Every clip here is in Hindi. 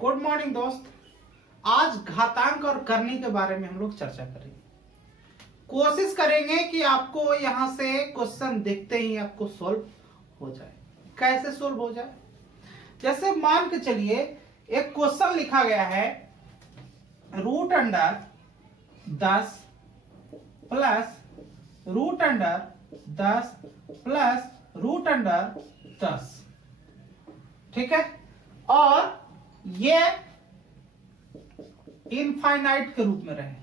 गुड मॉर्निंग दोस्त। आज घातांक और करनी के बारे में हम लोग चर्चा करेंगे। कोशिश करेंगे कि आपको यहां से क्वेश्चन देखते ही आपको सोल्व हो जाए। कैसे सोल्व हो जाए? जैसे मान के चलिए एक क्वेश्चन लिखा गया है √10 प्लस √10 प्लस √10। ठीक है, और ये इनफाइनाइट के रूप में रहे।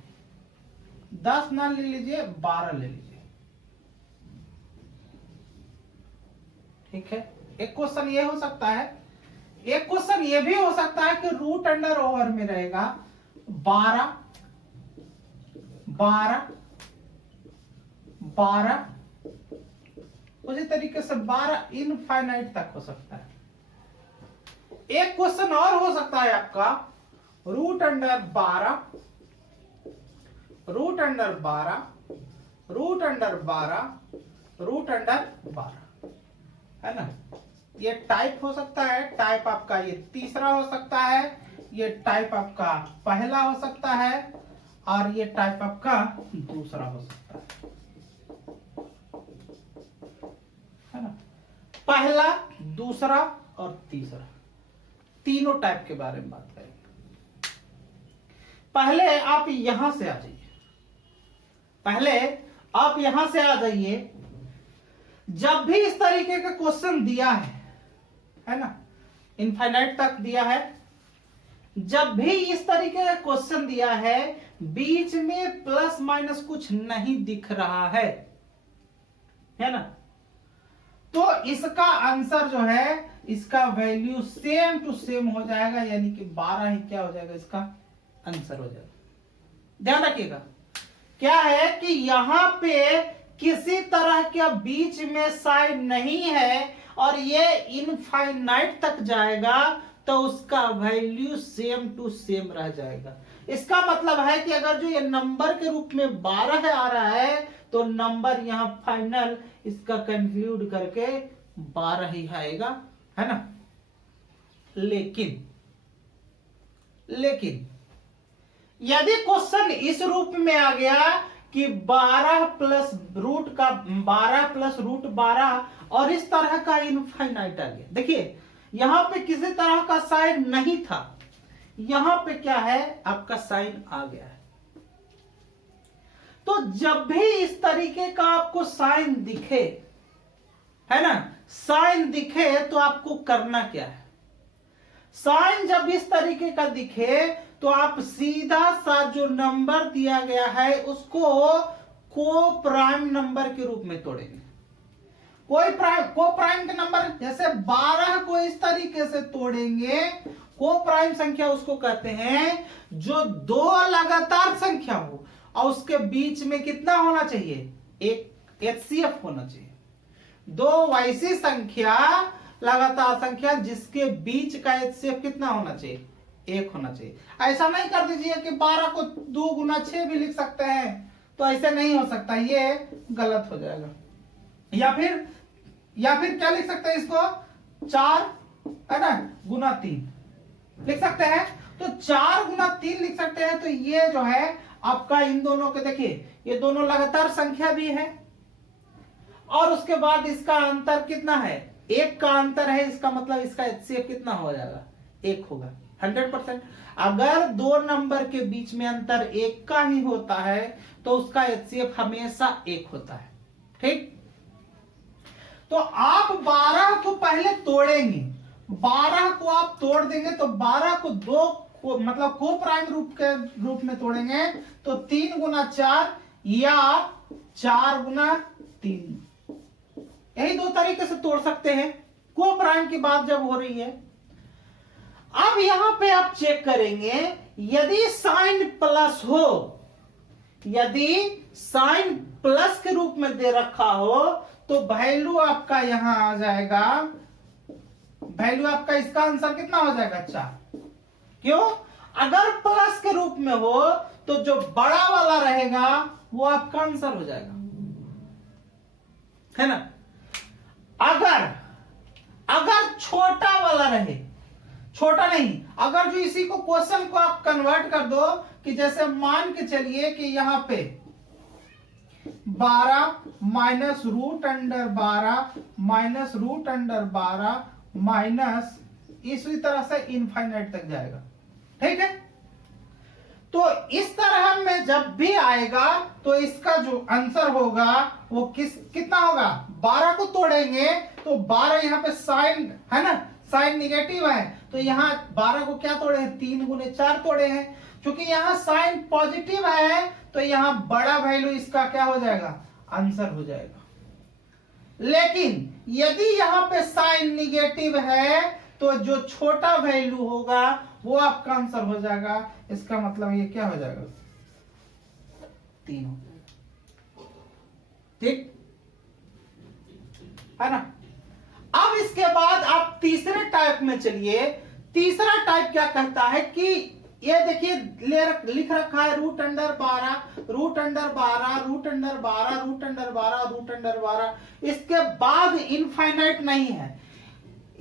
10 ना ले लीजिए, 12 ले लीजिए। ठीक है, एक क्वेश्चन ये हो सकता है। एक क्वेश्चन ये भी हो सकता है कि √अंडर में रहेगा 12 12 12। उसी तरीके से 12 इनफाइनाइट तक हो सकता है। एक क्वेश्चन और हो सकता है आपका √12 है ना। ये टाइप हो सकता है। टाइप आपका ये तीसरा हो सकता है, ये टाइप आपका पहला हो सकता है, और ये टाइप आपका दूसरा हो सकता है ना। पहला, दूसरा और तीसरा, तीनों टाइप के बारे में बात करेंगे। पहले आप यहां से आ जाइए। जब भी इस तरीके का क्वेश्चन दिया है ना, इनफाइनाइट तक दिया है। जब भी इस तरीके का क्वेश्चन दिया है, बीच में प्लस माइनस कुछ नहीं दिख रहा है ना, तो इसका आंसर जो है, इसका वैल्यू सेम टू सेम हो जाएगा, यानी कि 12 ही क्या हो जाएगा, इसका आंसर हो जाएगा। ध्यान रखिएगा, क्या है कि यहां पे किसी तरह के बीच में साइन नहीं है और ये इनफाइनाइट तक जाएगा, तो उसका वैल्यू सेम टू सेम रह जाएगा। इसका मतलब है कि अगर जो ये नंबर के रूप में 12 आ रहा है, तो नंबर यहां फाइनल इसका कंक्लूड करके 12 ही आएगा, है ना। लेकिन यदि क्वेश्चन इस रूप में आ गया कि 12 प्लस √12 और इस तरह का इनफाइनाइट आ गया। देखिए यहां पे किसी तरह का साइन नहीं था, यहां पे क्या है, आपका साइन आ गया है। तो जब भी इस तरीके का आपको साइन दिखे, है ना, साइन दिखे, तो आपको करना क्या है। साइन जब इस तरीके का दिखे, तो आप सीधा सा जो नंबर दिया गया है उसको को प्राइम नंबर के रूप में तोड़ेंगे। को प्राइम के नंबर, जैसे 12 को इस तरीके से तोड़ेंगे। को प्राइम संख्या उसको कहते हैं जो दो लगातार संख्या हो और उसके बीच में कितना होना चाहिए, एक HCF होना चाहिए। दो वैसी संख्या, लगातार संख्या, जिसके बीच का HCF कितना होना चाहिए, 1 होना चाहिए। ऐसा नहीं कर दीजिए कि 12 को 2 गुना 6 भी लिख सकते हैं, तो ऐसे नहीं हो सकता, ये गलत हो जाएगा। या फिर क्या लिख सकते हैं इसको, 4 है ना गुना 3 लिख सकते हैं। तो 4 गुना 3 लिख सकते हैं। तो ये जो है आपका इन दोनों के, देखिए ये दोनों लगातार संख्या भी है, और उसके बाद इसका अंतर कितना है, 1 का अंतर है। इसका मतलब इसका HCF कितना हो जाएगा, 1 होगा 100%। अगर दो नंबर के बीच में अंतर 1 का ही होता है, तो उसका HCF हमेशा 1 होता है। ठीक, तो आप 12 को पहले तोड़ेंगे। 12 को आप तोड़ देंगे, तो 12 को मतलब को प्राइम रूप में तोड़ेंगे, तो 3 गुना 4 या 4 गुना 3, यही दो तरीके से तोड़ सकते हैं। को प्राइम की बात जब हो रही है, अब यहां पे आप चेक करेंगे, यदि साइन प्लस हो, यदि साइन प्लस के रूप में दे रखा हो, तो वैल्यू आपका यहां आ जाएगा, वैल्यू आपका इसका आंसर कितना हो जाएगा, 4। क्यों? अगर प्लस के रूप में हो, तो जो बड़ा वाला रहेगा वो आपका आंसर हो जाएगा, है ना। अगर छोटा वाला रहे, छोटा नहीं। अगर जो इसी को क्वेश्चन को आप कन्वर्ट कर दो कि जैसे मान के चलिए कि यहां पे 12 minus root under 12 minus root under 12 minus इसी तरह से इनफाइनाइट तक जाएगा, ठीक है। तो इस तरह में जब भी आएगा तो इसका जो आंसर होगा वो कितना होगा, 12 को तोड़ेंगे तो 12 यहाँ पे साइन है ना, साइन निगेटिव है, तो यहाँ 12 को क्या तोड़े हैं, 3 गुने 4 तोड़े हैं। क्योंकि यहाँ साइन पॉजिटिव है तो यहाँ बड़ा वैल्यू इसका क्या हो जाएगा, आंसर हो जाएगा। लेकिन यदि यहाँ पे साइन निगेटिव है तो जो छोटा वैल्यू होगा वो आपका आंसर हो जाएगा। इसका मतलब ये क्या हो जाएगा, 3 हो जाएगा, ठीक है ना। अब इसके बाद आप तीसरे टाइप में चलिए। तीसरा टाइप क्या कहता है कि ये देखिए लिख रखा है root under 12 root under 12 root under 12 root under 12 root under 12, इसके बाद इनफाइनाइट नहीं है।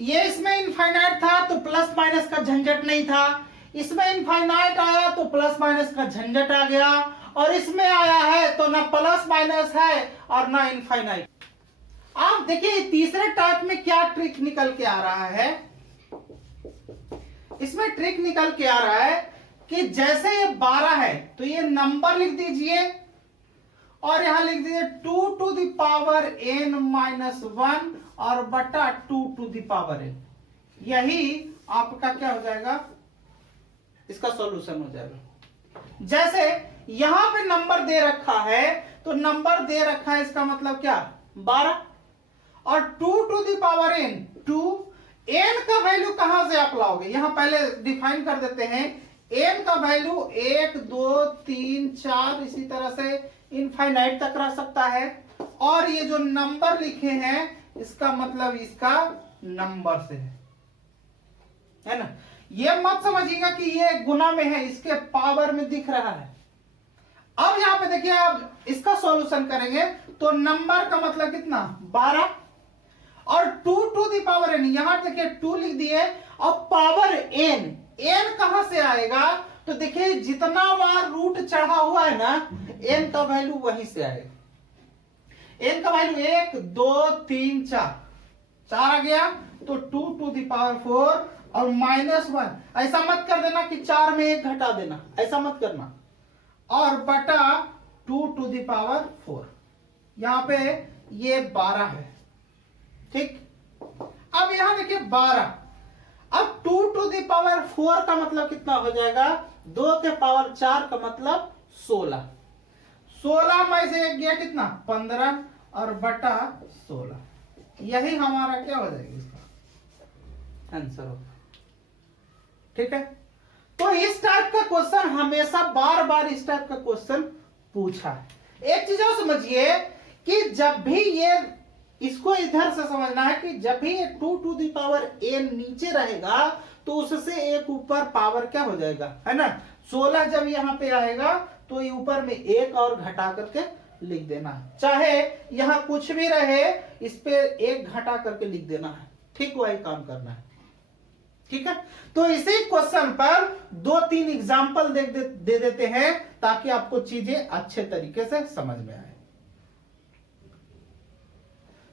ये इसमें इनफाइनाइट था तो प्लस माइनस का झंझट नहीं था, इसमें इनफाइनाइट आया तो प्लस माइनस का झंझट आ गया, और इसमें आया है तो ना प्लस माइनस है और ना इनफाइनाइट। आप देखिए तीसरे टाइप में क्या ट्रिक निकल के आ रहा है। इसमें ट्रिक निकल के आ रहा है कि जैसे ये 12 है तो ये नंबर लिख दीजिए और यहां लिख दीजिए 2 to the power n minus 1 और बटा 2 टू द पावर n। यही आपका क्या हो जाएगा, इसका सॉल्यूशन हो जाएगा। जैसे यहां पे नंबर दे रखा है तो नंबर दे रखा है, इसका मतलब क्या 12, और 2 to the power n 2, n का वैल्यू कहां से आप लाओगे, यहां पहले डिफाइन कर देते हैं। n का वैल्यू 1 2 3 4 इसी तरह से इनफाइनाइट तक रह सकता है, और ये जो नंबर लिखे हैं इसका मतलब इसका नंबर से है ना। ये मत समझिएगा कि ये गुना में है, इसके पावर में दिख रहा है। अब यहां पे देखिए आप इसका सॉल्यूशन करेंगे तो नंबर का मतलब कितना 12 और 2 टू द पावर n, यहां देखिए 2 लिख दिए, और पावर n, n कहां से आएगा, तो देखिए जितना बार रूट चढ़ा हुआ है ना n का वैल्यू वहीं से आएगा। n का वैल्यू 1 2 3 4 आ गया तो 2 टू द पावर 4 और -1, ऐसा मत कर देना कि 4 में 1 घटा देना, ऐसा मत करना, और बटा 2 टू द पावर 4, यहां पे ये 12 है, ठीक। अब यहां देखिए 12, अब 2 टू द पावर 4 का मतलब कितना हो जाएगा, 2 के पावर 4 का मतलब 16, 16 में से 1 गया कितना 15 और बटा 16, यही हमारा क्या हो जाएगा, इसका आंसर होगा, ठीक है। तो इस टाइप का क्वेश्चन हमेशा बार बार इस टाइप का क्वेश्चन पूछा है। एक चीज और समझिए कि जब भी ये इसको इधर से समझना है कि जब भी 2 टू द पावर n नीचे रहेगा तो उससे एक ऊपर पावर क्या हो जाएगा, है ना। 16 जब यहाँ पे आएगा तो ये ऊपर में एक और घटा करके लिख देना है, चाहे यहाँ कुछ भी रहे इस पे एक घटा करके लिख देना है, ठीक वही काम करना है, ठीक है। तो इसी क्वेश्चन पर 2-3 एग्जाम्पल दे देते हैं ताकि आपको चीजें अच्छे तरीके से समझ में आए।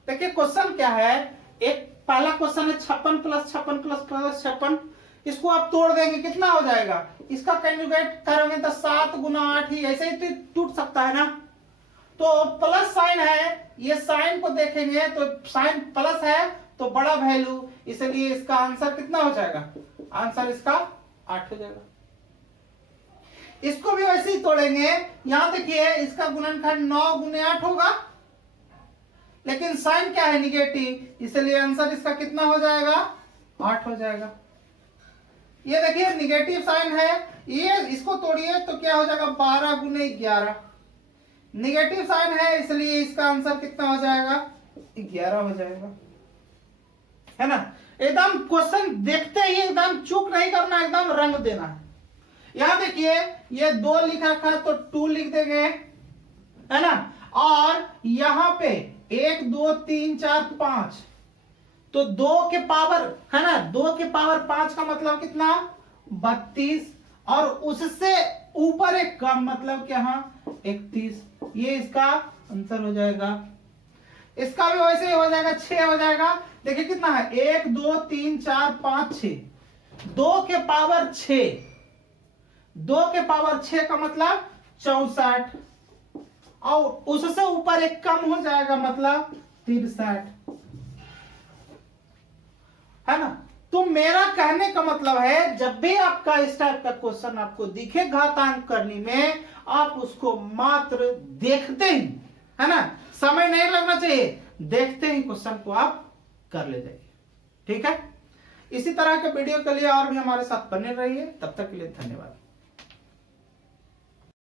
देखिए क्वेश्चन क्या है, एक पहला क्वेश्चन है 56 प्लस 56 प्लस 56, इसको आप तोड़ देंगे कितना हो जाएगा, इसका कैलकुलेट करोगे तो 7 गुना 8 ही ऐसे ही टूट सकता है ना। तो प्लस साइन है, ये साइन को देखेंगे तो साइन प्लस है तो बड़ा वैल्यू, इसलिए इसका आंसर कितना हो जाएगा, आंसर इसका 8 हो जाएगा। इसको भी वैसे ही तोड़ेंगे, यहां देखिए इसका गुणनखंड 9 गुने 8 होगा, लेकिन साइन क्या है निगेटिव, इसलिए आंसर इसका कितना हो जाएगा 8 हो जाएगा। ये देखिए निगेटिव साइन है, ये इसको तोड़िए तो क्या हो जाएगा 12 गुने 11, निगेटिव साइन है इसलिए इसका आंसर कितना हो जाएगा 11 हो जाएगा, है ना। एकदम क्वेश्चन देखते ही एकदम चूक नहीं करना, एकदम रंग देना है। यहां देखिए ये 2 लिखा था तो 2 लिख देंगे, है ना, और यहां पे 1 2 3 4 5, तो 2 के पावर है ना, 2 के पावर 5 का मतलब कितना, 32, और उससे ऊपर एक कम मतलब क्या, 31। ये इसका आंसर हो जाएगा। इसका भी वैसे ही हो जाएगा, 6 हो जाएगा। देखिए कितना है, 1 2 3 4 5 6, 2 के पावर 6, 2 के पावर 6 का मतलब 64, और उससे ऊपर एक कम हो जाएगा मतलब 63, है ना। तो मेरा कहने का मतलब है, जब भी आपका इस टाइप का क्वेश्चन आपको दिखे घातांक करने में, आप उसको मात्र देखते ही, है ना, समय नहीं लगना चाहिए, देखते ही क्वेश्चन को आप कर ले जाइए। ठीक है, इसी तरह के वीडियो के लिए और भी हमारे साथ बने रहिए। तब तक के लिए धन्यवाद।